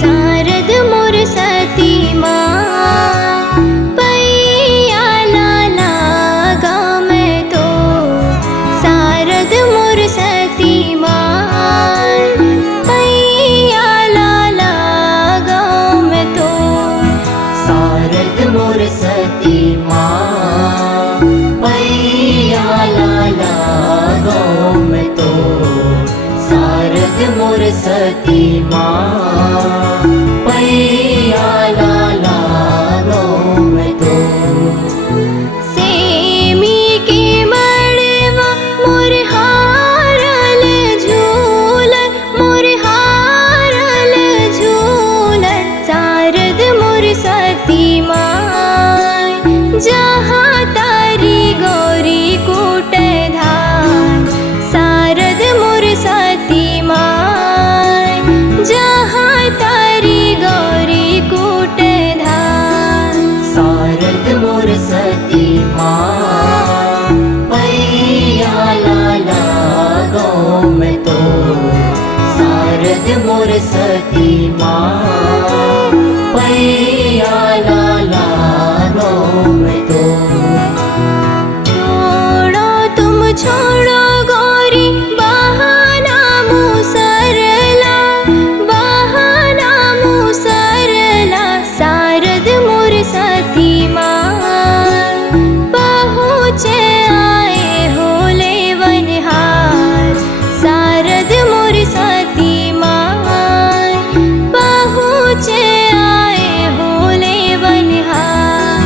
सारद मोर सती माँ पैया लाला गाँव में तो सारद मोर सती माँ पैया लाला गाँव में तो सारद मोर सती माँ पैया लाला गाँव में तो सारद मोर सती माँ पैया लाला गाँव में तो सेमी के मड़वा मोर हारल झूल मोर हारल झूल सारद मोर सती माँ जहाँ तारी गौरी कूट धार सारद मोर सती माँ जहाँ तारी गौरी कूट धार सारद मोर सती माँ पैया लाला गाँव में तो सारद मोर सती माँ पैया लाला गाँव में तो छोड़ो तुम छोड़ो गौरी बहाना मुसरला बहाना मुसरला सारद मोर सती माँ पहुँचे आए हो लेवनहार सारद मोर सती माँ पहुँचे आए हो लेवनहार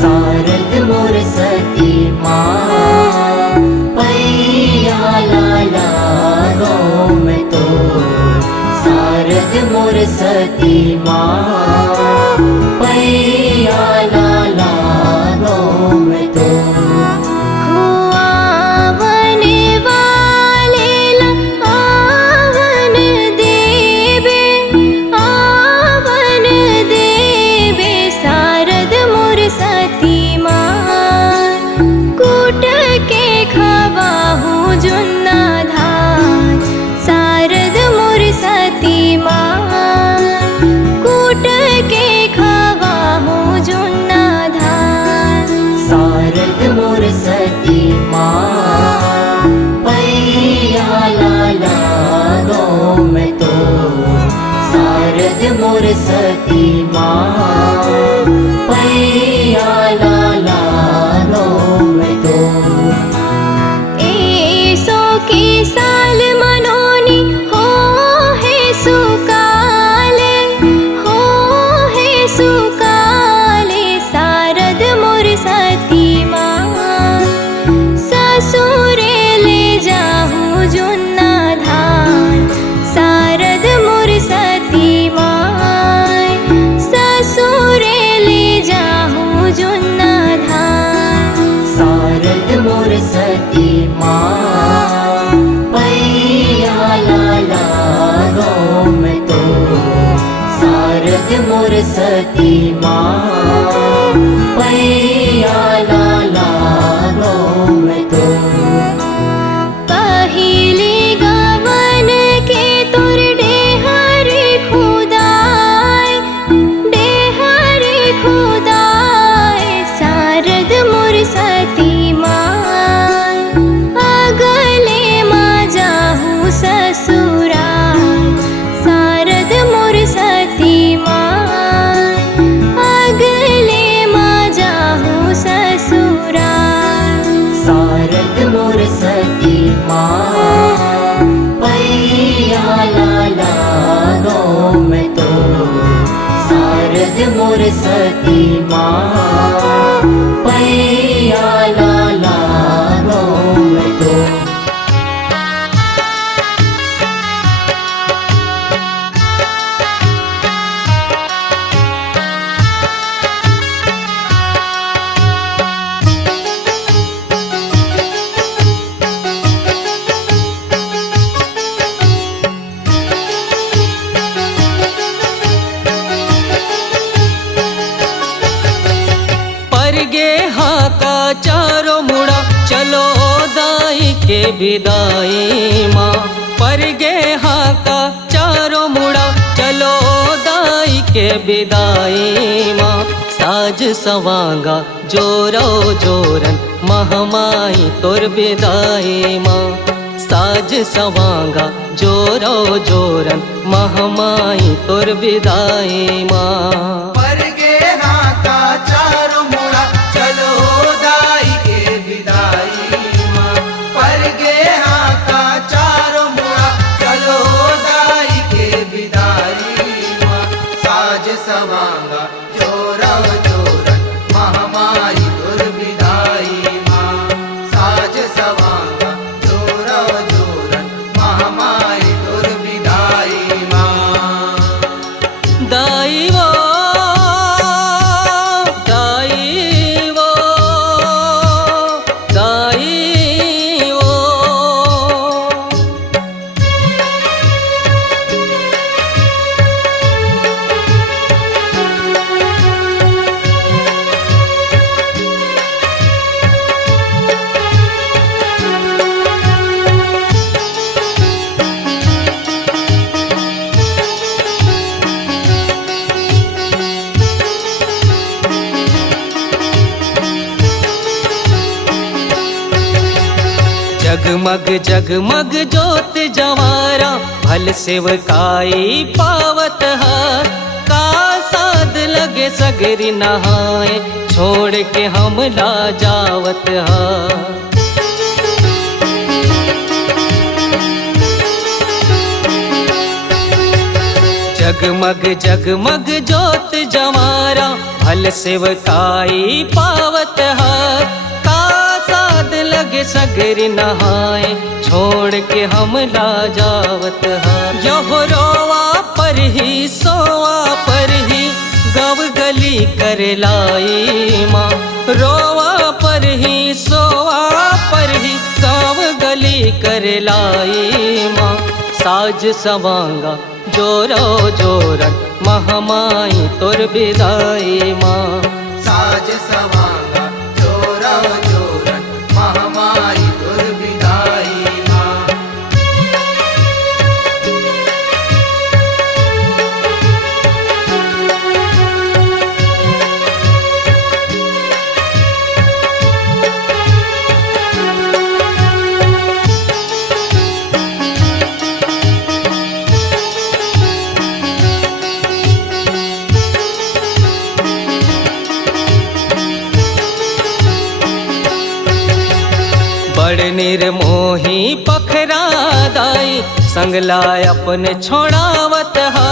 सारद मोर सती माँ पैया लाला गाँव में तो सारद मोर सती माँ पैया लाला गाँव में तो हुआ आवन वाले ला आवन देवे सारद मोर सती माँ कूट के खवाहू जुन्ना धार सारद मोर सती माँ कूट के खवाहू जुन्ना धार सारद मोर सती माँ पैया लाला गाँव में तो सारद मोर सती माँ पैया लाला गाँव में तो ऐसो के साल मनोनी हो है सुकाले हो है सुकाले सारद मोर सती माँ ससुरे ले जाहूँ जुन्ना धान सारद मोर सती माँ ससुरे ले जाहूँ जुन्ना धान सारद मोर सती माँ पैया लाला गाँव में तो सारद मोर सती माँ पैया लाला गाँव में तो पहिले गवन के तोर डेहरी खुदाए सारद मोर सती माँ अगले माँ जाहूँ ससुराल सारद मोर सती माँ अगले माँ जाहूँ ससुराल सारद मोर सती माँ पैया लाला गाँव में तो सारद मोर सती माँ पैया लाला गाँव में तो चारों मुड़ा चलो दाई के विदाई माँ। पर गे हाँ का चारों मुड़ा चलो दाई के विदाई माँ। साज सवांगा जोरो जोरन महमाई तोर विदाई माँ। साज सवांगा जोरो जोरन महमाई तोर विदाई माँ। पर गे हाँ का चारों मुड़ा चलो दाई के विदाई माँ। पर गे हाँ का चारों मुड़ा चलो दाई के विदाई माँ। साज सवांगा जोरा जोरन महमाई तोर विदाई माँ। साज सवांगा जोरा जोरन महमाई तोर विदाई माँ। दाई वो दाई वो दाई वो। जगमग जगमग जोत जवारा भल सेवकाई पावत है। का साध लगे सगरी नहाए छोड़ के हम ला जावत है। जगमग जगमग जोत जवारा भल सेवकाई पावत है। का साध लगे सगरी नहाए छोड़ के हम ला जावत है। यो रोवा पर ही सोवा पर ही गव गली कर लाई माँ। रोवा पर ही सोवा पर ही गव गली कर लाई माँ। साज सवांगा जोरो जोरन महमाई तोर विदाई माँ। साज सवांगा जोरा जोरन महमाई तोर विदाई माँ। बड़ निर्मोही पखरा दाई संगला अपने छोड़ावत हा।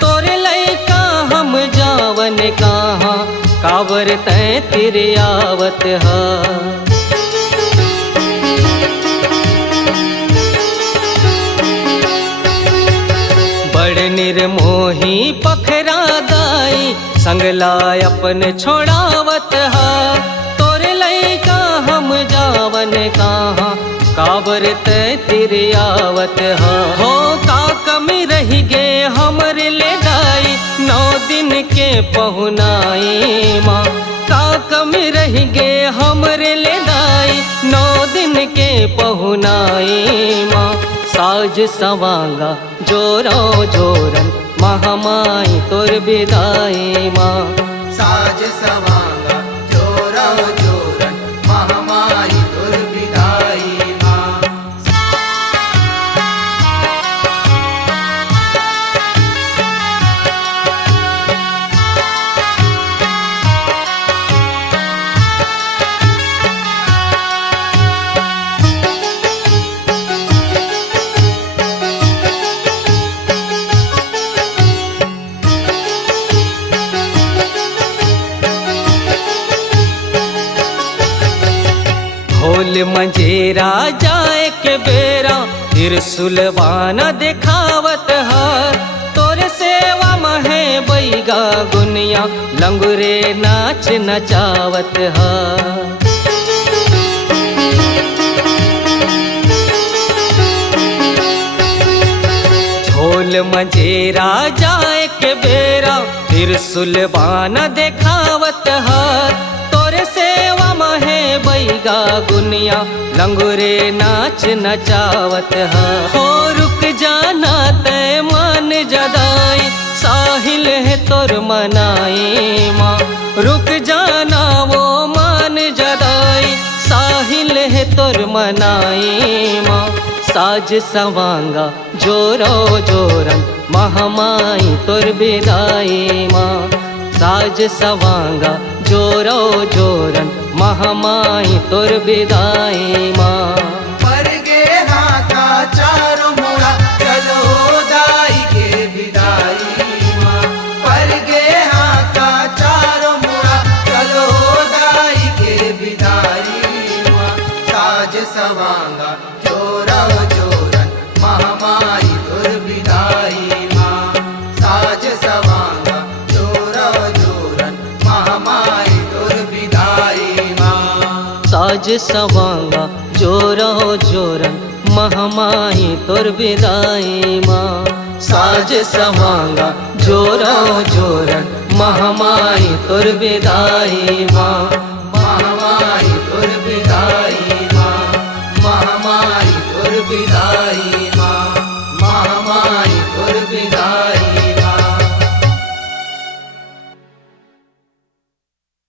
तोरे लैका हम जावन कहाँ कावर तय तिरियावत हा। बड़ निर्मोही पखरा दाई संगला अपने छोड़ावत हा। तोरे लैका हम जावन कहाँ काबर तय तिरियावत हा। हो का कमी रही गे हमर ले दाई 9 दिन के पहुनाई माँ। का कमी रही गे हमर ले दाई 9 दिन के पहुनाई माँ। साज सवांगा जोरो जोरन महमाई तोर विदाई माँ। साज सवांगा जोरा जोरन महमाई तोर विदाई माँ। ढोल मंजेरा जाए के बेरा फिर सुलवाना दिखावत हा। तोर सेवा महे बैगा गुनिया लंगुरे नाच नचावत हा। ढोल मंजेरा जाए के बेरा फिर सुलवाना दिखावत हा। तोर सेवा महे गा गुनिया लंगुरे नाच नचावत है। हो रुक जाना तय मान जदाई साहिल है तोर मनाई माँ। रुक जाना वो मान जदाई साहिल है तोर मनाई माँ। साज सवांगा जोरो जोरन महामाई तोर विदाई माँ। साज सवांगा जोरो जोरन महामाई तोर विदाई माँ। पर गे हाँ का चारों मुड़ा चलो दाई के विदाई माँ। पर गे हाँ का चारों मुड़ा चलो दाई के विदाई माँ। साज सवांगा जोरो जोरन महामाई तोर विदाई माँ। साज सवांगा जोरो जोरन महामाई तोर विदाई माँ। साज सवांगा जोरो जोरन महामाई तोर विदाई माँ। साज सवांगा जोरो जोरन महामाई तोर विदाई माँ।